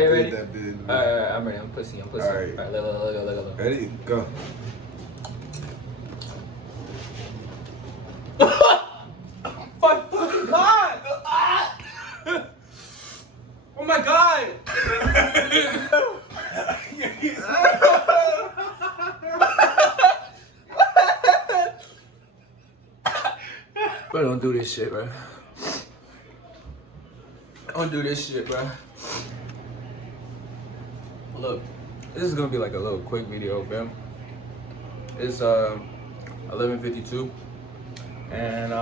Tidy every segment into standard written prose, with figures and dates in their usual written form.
Alright, you ready? That bit. Alright, I'm ready. I'm pussy. Alright. Alright, look. Ready? Go. My fucking god! Oh my god! Bro, don't do this shit, bro. Don't do this shit, bro. Look, this is gonna be like a little quick video, bro. It's 11:52, and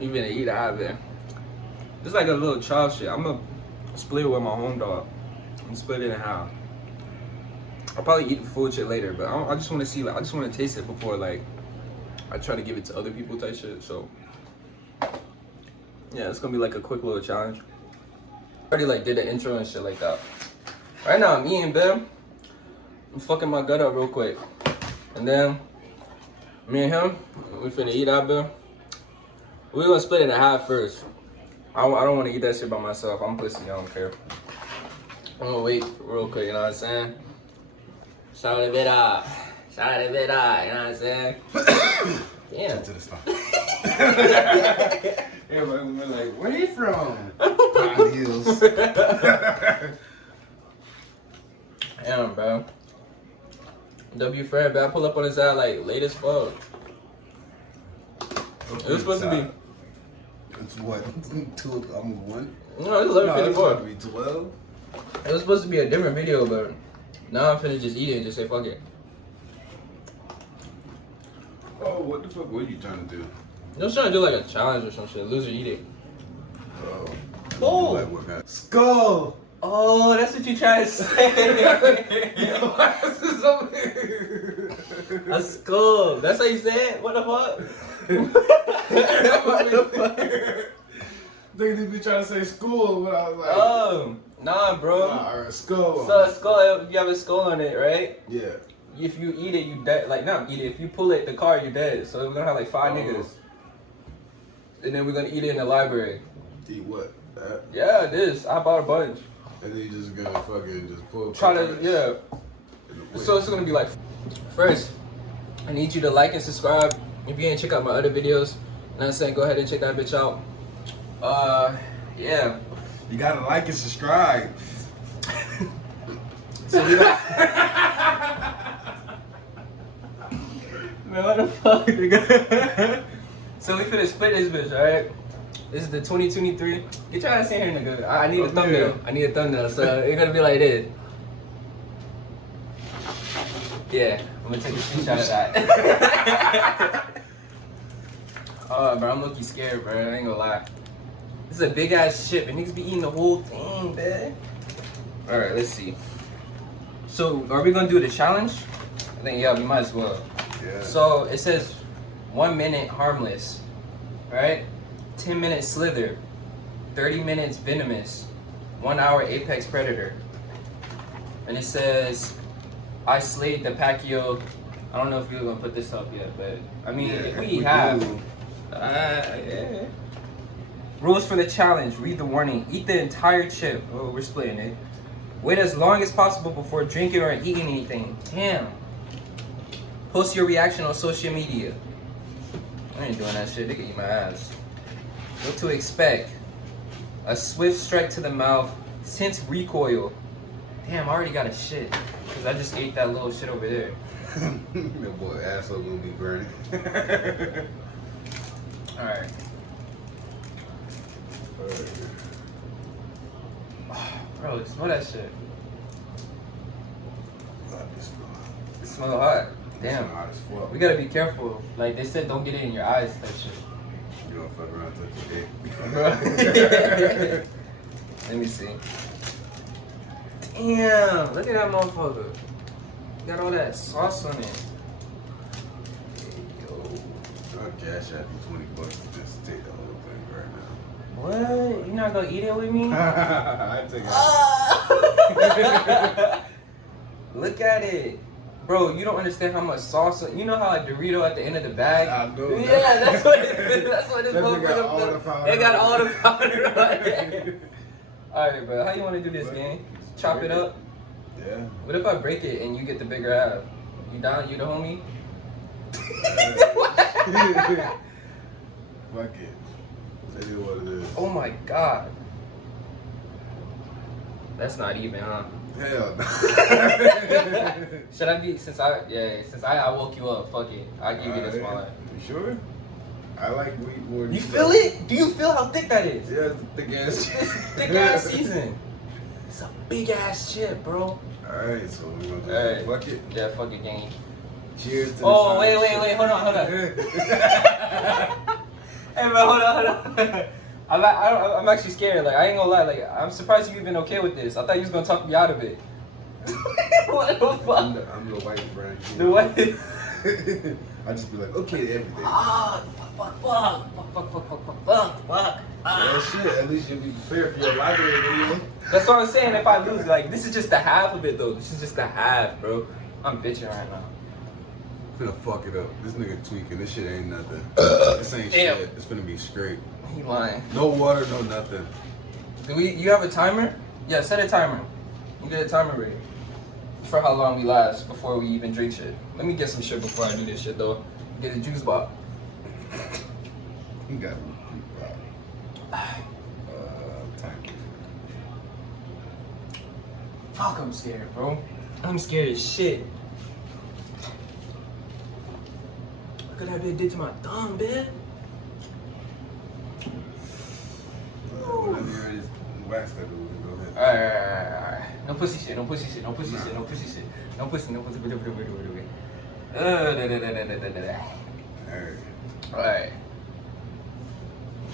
even to eat out of there. It's like a little child shit. I'm gonna split it with my home dog. I'm gonna split it in half. I'll probably eat the food shit later, but I just want to see, like, I just want to taste it before, like, I try to give it to other people type shit. So yeah, it's gonna be like a quick little challenge. Already like did the intro and shit like that. Right now I'm eating, babe. I'm fucking my gut up real quick, and then me and him, we finna eat out, babe. We gonna split it in half first. I don't want to eat that shit by myself. I'm pussy. I don't care. I'm gonna wait real quick. You know what I'm saying? Shout out a bit out. Shout out a bit out. You know what I'm saying? Damn. To the spot. Everybody was like, where you from? Pine Hills. Damn, bro. W Fred, bro. I pull up on his side like late as fuck. It was supposed to be. It's what? 2, I'm 1? No, it's 11:54. It's 12. It was supposed to be a different video, but now I'm finna just eat it and just say fuck it. Oh, what the fuck were you trying to do? I was trying to do like a challenge or some shit. Lose or eat it. Oh. Oh. Like what kind? Skull! Oh, that's what you trying to say. A skull. That's how you say it? What the fuck? What the fuck? They be trying to say school, but I was like, Oh, nah, bro. or skull. So a skull, you have a skull on it, right? Yeah. If you eat it, you dead. Like, not eat it. If you pull it, the car, you're dead. So we're gonna have like 5 niggas. And then we're gonna eat it in the library. Eat what? That? Yeah, this. I bought a bunch. And then you just gonna fucking just pull. Try to, yeah. So it's gonna be like, first, I need you to like and subscribe. If you ain't check out my other videos, and I'm saying, go ahead and check that bitch out. Yeah. You gotta like and subscribe. So we got. Man, what the fuck, nigga? So we finna split this bitch, alright? This is the 2023. Get your ass in here, nigga. I need a thumbnail. I need a thumbnail, so it's gonna be like this. Yeah, I'm gonna take a screenshot of that. Oh, bro, I'm low-key scared, bro. I ain't gonna lie. This is a big ass ship. It needs to be eating the whole thing, man. Alright, let's see. So, are we gonna do the challenge? I think, yeah, we might as well. Yeah. So, it says 1 minute harmless, right? 10 minutes slither, 30 minutes venomous, 1 hour apex predator. And it says, I slayed the Pacquiao. I don't know if we were gonna put this up yet, but I mean, Yeah, if if we we have. do. Yeah. Rules for the challenge. Read the warning. Eat the entire chip. Oh, we're splitting it. Wait as long as possible before drinking or eating anything. Damn. Post your reaction on social media. I ain't doing that shit. They can eat my ass. What to expect. A swift strike to the mouth. Sense recoil. Damn, I already got a shit. Because I just ate that little shit over there. That boy asshole gonna be burning. Alright. Bro, smell that shit. It smells hot. Damn. Hot as fuck. We gotta be careful. Like they said, don't get it in your eyes type shit. You don't fuck around touch your dick. Let me see. Damn, look at that motherfucker. Got all that sauce on it. Yo, I'll cash out you $20 to just take the whole thing right now. What? You not gonna eat it with me? I take it. Look at it. Bro, you don't understand how much sauce. You know how a Dorito at the end of the bag? I know. Yeah, that's what it is. That's what this That motherfucker nigga got all the powder. They got all the powder on it. Alright, bro. How you want to do this, gang? Chop it up? Yeah. What if I break it and you get the bigger half? You down? You the homie? Fuck it. That is what it is. Oh my god. That's not even, huh? Hell no. Should I be, since I woke you up, fuck it. I'll give you this one. You sure? I like wheat more. You feel it? Do you feel how thick that is? Yeah, it's a thick ass chip. Thick ass season. It's a big ass chip, bro. Alright, so we're gonna do Alright. fuck it. Yeah, fuck it, gang. Cheers to Oh, the wait, hold on. Hey, man, hold on. I'm actually scared. Like, I ain't gonna lie. Like, I'm surprised you even okay with this. I thought you was gonna talk me out of it. What the fuck? I'm the white friend. The way. I just be like, okay to everything. Ah, fuck. Well, shit, at least you'll be prepared for your library video. That's what I'm saying. If I lose, like, this is just the half of it, though. This is just the half, bro. I'm bitching right now. Finna fuck it up. This nigga tweaking. This shit ain't nothing. This ain't Damn. shit. It's finna be straight. He lying. No water, no nothing. You have a timer? Yeah, set a timer. You get a timer ready. For how long we last before we even drink shit. Let me get some shit before I do this shit, though. Get a juice box. You got time. Fuck, I'm scared, bro. I'm scared as shit. Look at that bitch did to my thumb, bitch. Whatever it is, wax that dude. Go ahead. Alright. No pussy shit. Alright. Alright.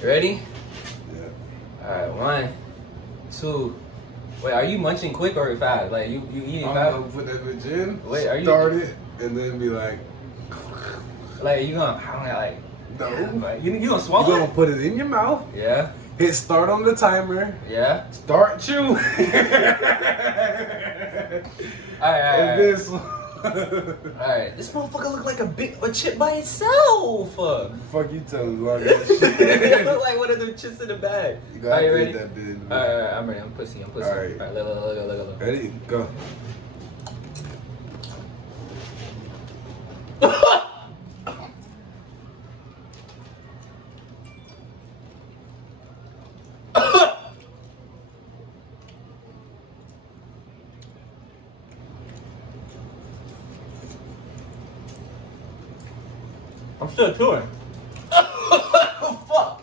You ready? Yeah. Alright, 1, 2. Wait, are you munching quick or fast? Like, you eating I'm fast? gonna put that bitch in, Wait, are you- start it, and then be like, Like, you gonna, like, no. like, you gonna You're swallow gonna it? put it in your mouth, Yeah? hit start on the timer, Yeah? start chew. Alright. And this. Alright. This motherfucker look like a chip by itself. Fuck you telling me like that It shit. look like one of them chips in the bag. You gotta Are you put ready? that bitch in the Alright, I'm ready. I'm pussy. Alright. Alright, look. Ready? Go. I'm still chewing. Fuck.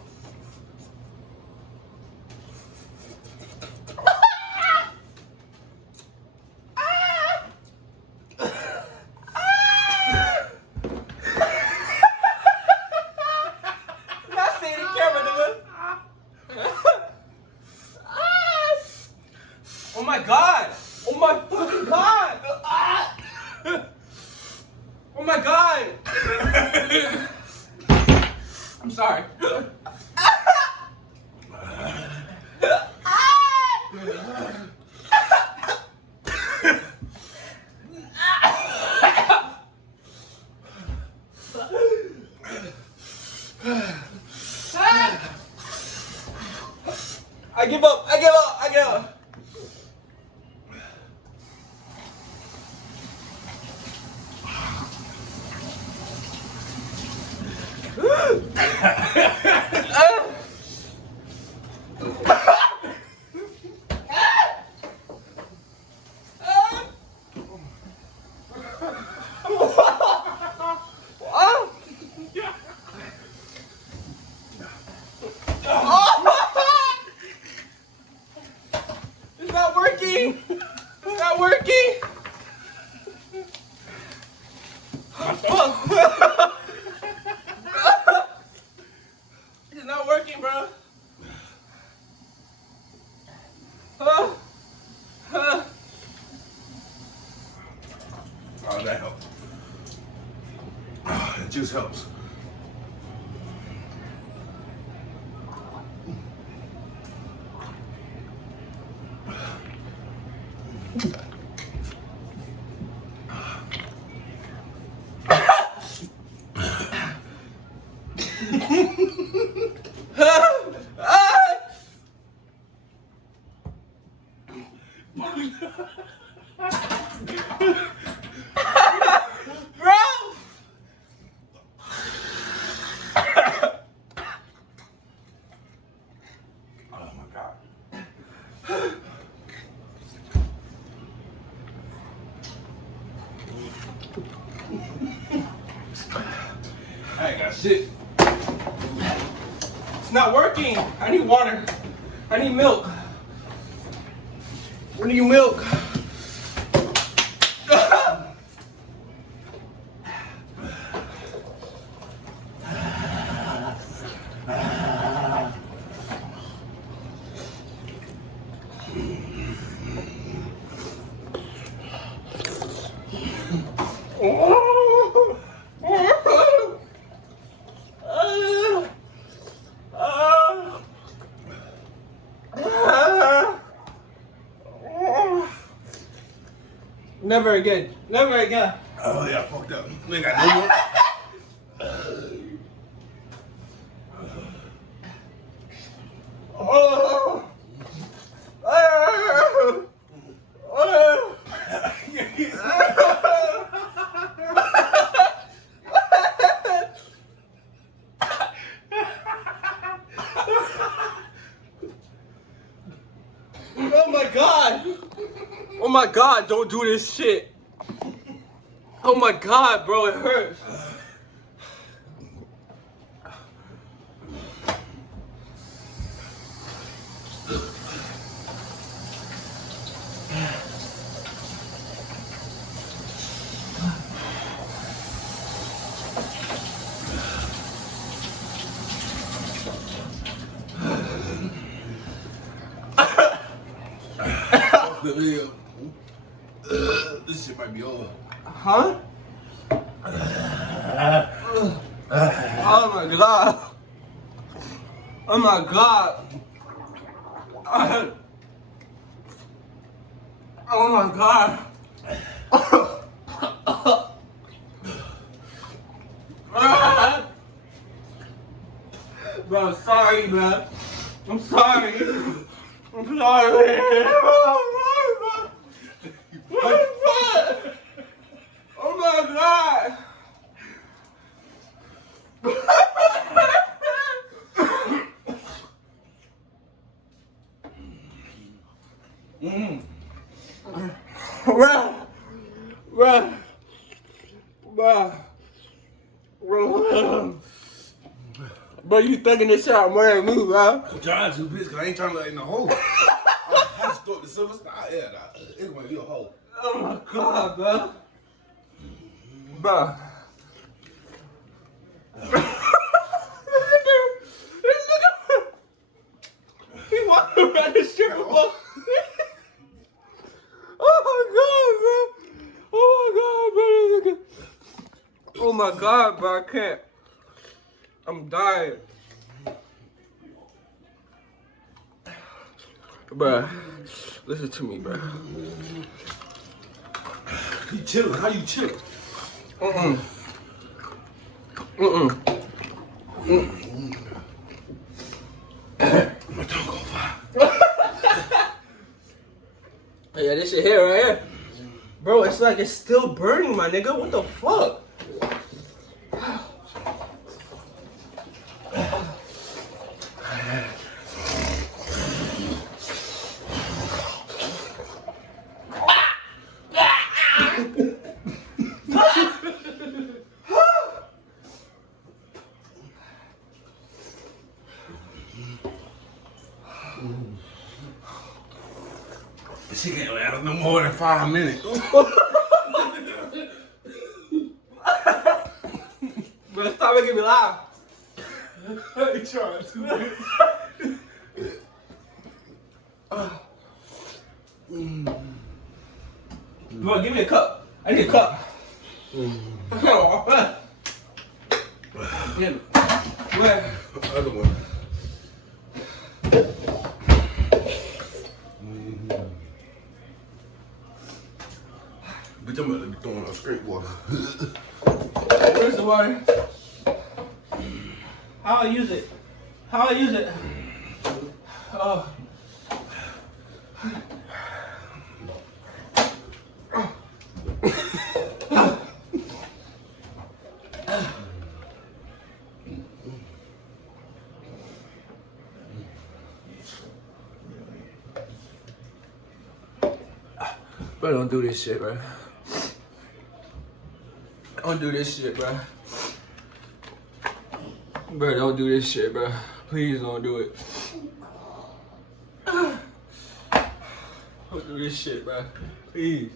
Not say it in camera, nigga. Oh my god! Oh my fucking god! Oh my god! I'm sorry. I give up. It's not working. It's not working. It's not working, bro. Oh, that helps. It just helps. Oh my god. I ain't got shit. It's not working. I need water. I need milk. I need milk. Never again. Never again. Oh yeah, I fucked up. We ain't got no more. Oh my god! Oh my god, don't do this shit. Oh my god, bro, it hurts. The video. This shit might be over. Huh? Oh my god. Oh my god. Oh my god. Bro, I'm sorry, man. I'm sorry. I'm sorry. What the fuck? Oh my god. Bro, you thinking this shit out more than me, bro. I'm trying to, bitch, cause I ain't trying to let in the hole. I had to throw the silver star. Yeah, it's gonna be a hole. Oh my god, bro. Bro. He walked around the strip club. Oh my god, bro. Oh my god, bro. Oh my god, bro. I can't. I'm dying. Bruh, listen to me, bruh. You chilling? How you chilling? My tongue on fire. Yeah, this shit here, right here. Bro, it's like it's still burning, my nigga. What the fuck? She can't last no more than 5 minutes. Bro, stop making me laugh. You trying to? Bro, give me a cup. I need a cup. Damn it. Where? Other one. Bitch, I'm about to be throwing up straight water. Where's the water? How I use it? How I use it? Oh. Bro, don't do this shit, bro. Don't do this shit, bro. Bro, don't do this shit, bro. Please don't do it. Don't do this shit, bro. Please.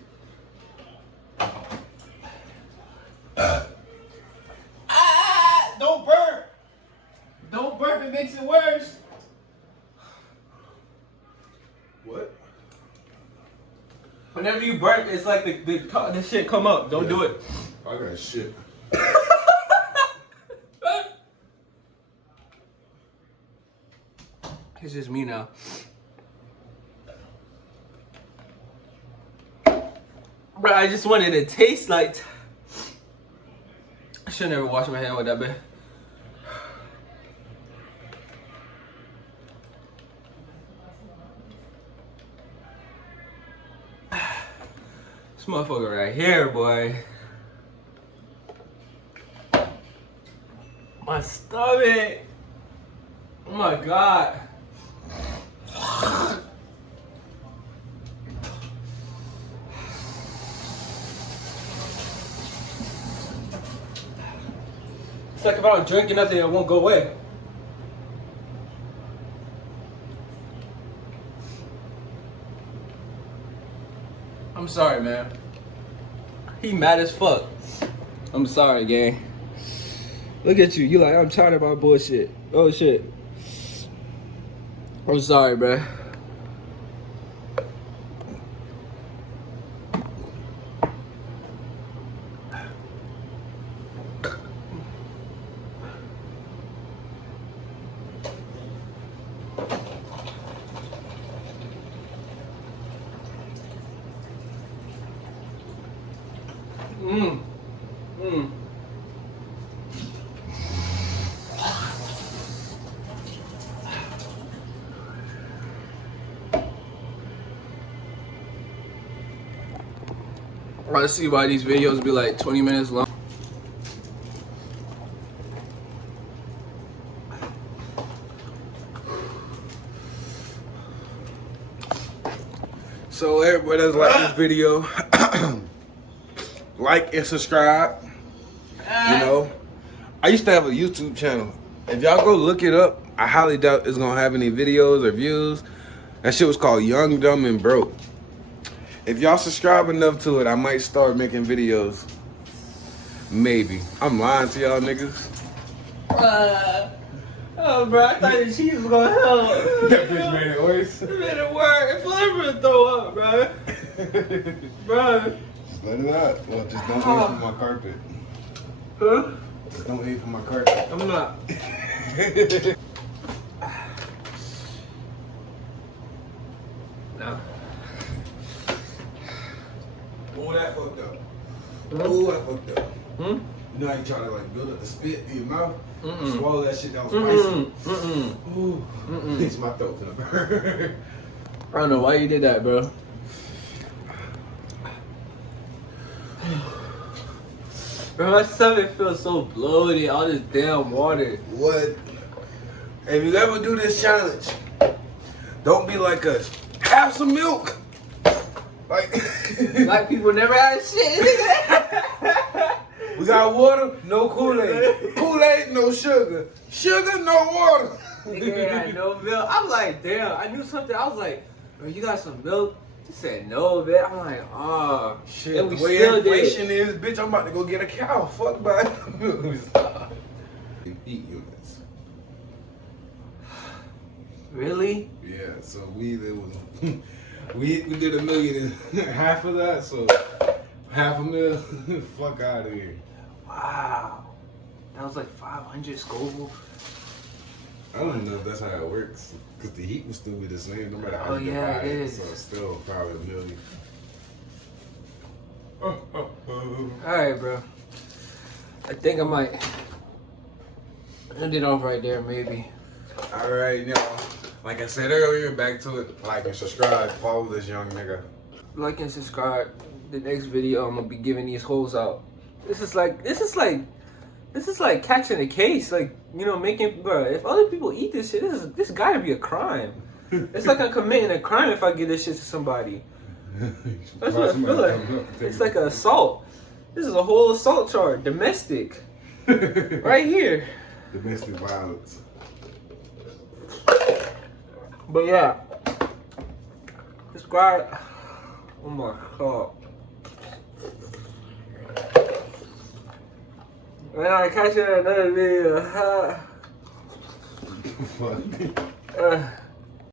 Don't burp. Don't burp. It makes it worse. What? Whenever you burp, it's like the shit come up. Don't do it. I got shit. It's just me now. Bro, I just wanted to taste like. I should never wash my hand with that bit. This motherfucker right here, boy. My stomach. Oh my god. It's like if I don't drink nothing, it won't go away. I'm sorry, man. He mad as fuck. I'm sorry, gang. Look at you. You like, I'm tired of my bullshit. Oh, shit. I'm sorry, bruh. I see why these videos be like 20 minutes long. So everybody that's like this video, like and subscribe. You know, I used to have a YouTube channel. If y'all go look it up, I highly doubt it's gonna have any videos or views. That shit was called Young, Dumb, and Broke. If y'all subscribe enough to it, I might start making videos. Maybe. I'm lying to y'all niggas. Oh, bro, I thought the cheese was gonna help. That bitch made it worse. It made it work. If I ever throw up, bro. Bro. Just let it out. Well, just don't eat from my carpet. Huh? Just don't eat from my carpet. I'm not. No. Oh, that fucked up. Oh, that fucked up. Hmm? You know how you try to like build up the spit in your mouth? Mm-mm. Swallow that shit that was spicy. Mm-mm. Ooh. Mm-mm. It's my throat to the burn. I don't know why you did that, bro. Bro, my stomach feels so bloated. All this damn water. What? If you ever do this challenge, don't be like us. Have some milk. Like Black people never had shit. we got water, no Kool-Aid. Kool-Aid, no sugar. Sugar, no water. Nigga had no milk. I'm like, damn. I knew something. I was like, bro, you got some milk? He said no, man. I'm like, oh, Shit, and we the way still inflation did. is, bitch, I'm about to go get a cow. Fuck by heat units. Really? Yeah, so we was we did $1 million and half of that, so $500,000. Fuck out of here. Wow. That was like 500 Scoville. I don't know if that's how it works, because the heat would still be the same no matter how Oh, you yeah, divide it it. is. So it's still probably $1 million. Alright, bro. I think I might end it off right there, maybe. All right, y'all. Like I said earlier, back to it. Like and subscribe. Follow this young nigga. Like and subscribe. The next video, I'm gonna be giving these hoes out. This is like catching a case. Like, you know, making, bro. If other people eat this shit, this gotta be a crime. It's like I'm committing a crime if I give this shit to somebody. That's what I feel like. It's like an assault. This is a whole assault charge. Domestic. Right here. Domestic violence. But yeah. This guy. Oh my god. And I catch you in another video.